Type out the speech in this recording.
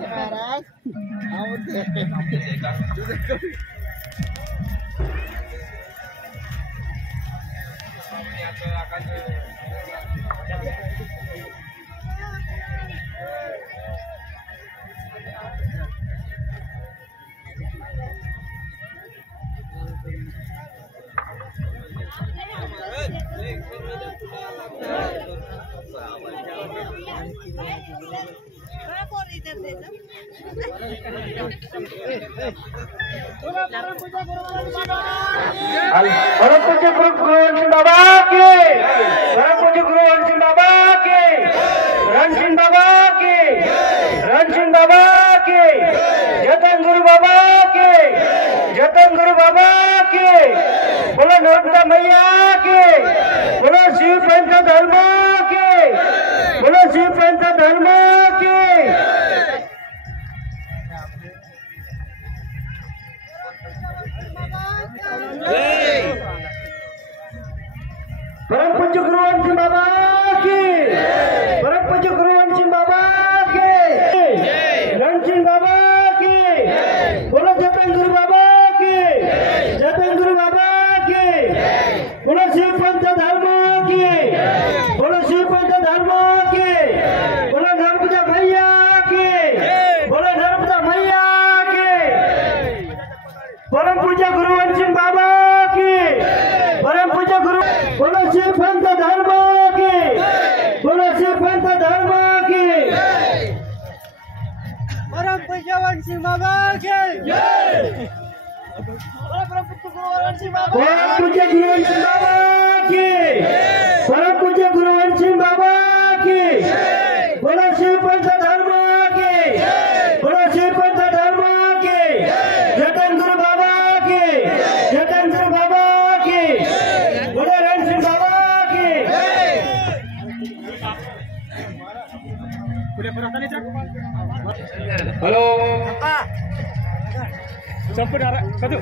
महाराज जतन गुरु बाबा के बोलो नर्मदा मैया के बोलो शिव पंथ धर्म के बोलो शिव पंथ धर्म के परम पूज्य गुरु अंतिम बाबा की परम पूज्य गुरु अंतिम बाबा के रणसिंह बाबा की बोलो जतन गुरु बाबा के जतन गुरु बाबा के बोलो शिव पंथ धर्म की बोलो शिव पंथ धर्म के बोलो नर्मदा मैया के बोलो नर्मदा मैया के परम पूज्य गुरु अंतिम बाबा की परम पूज्य गुरु बोलो शिव पंथ धर्म की बोलो शिव पंथ धर्म की परम पूज्य वंशी बाबा के परम पूज्य गुरु वंशी बाबा की परम पूज्य गुरु वंशी बाबा की बोलो शिव पंथ धर्म की बोलो शिव पंथ धर्म की जतन गुरु बाबा की जतन गुरु बाबा की बोलो रणसिंह बाबा की हेलो चंपू कदू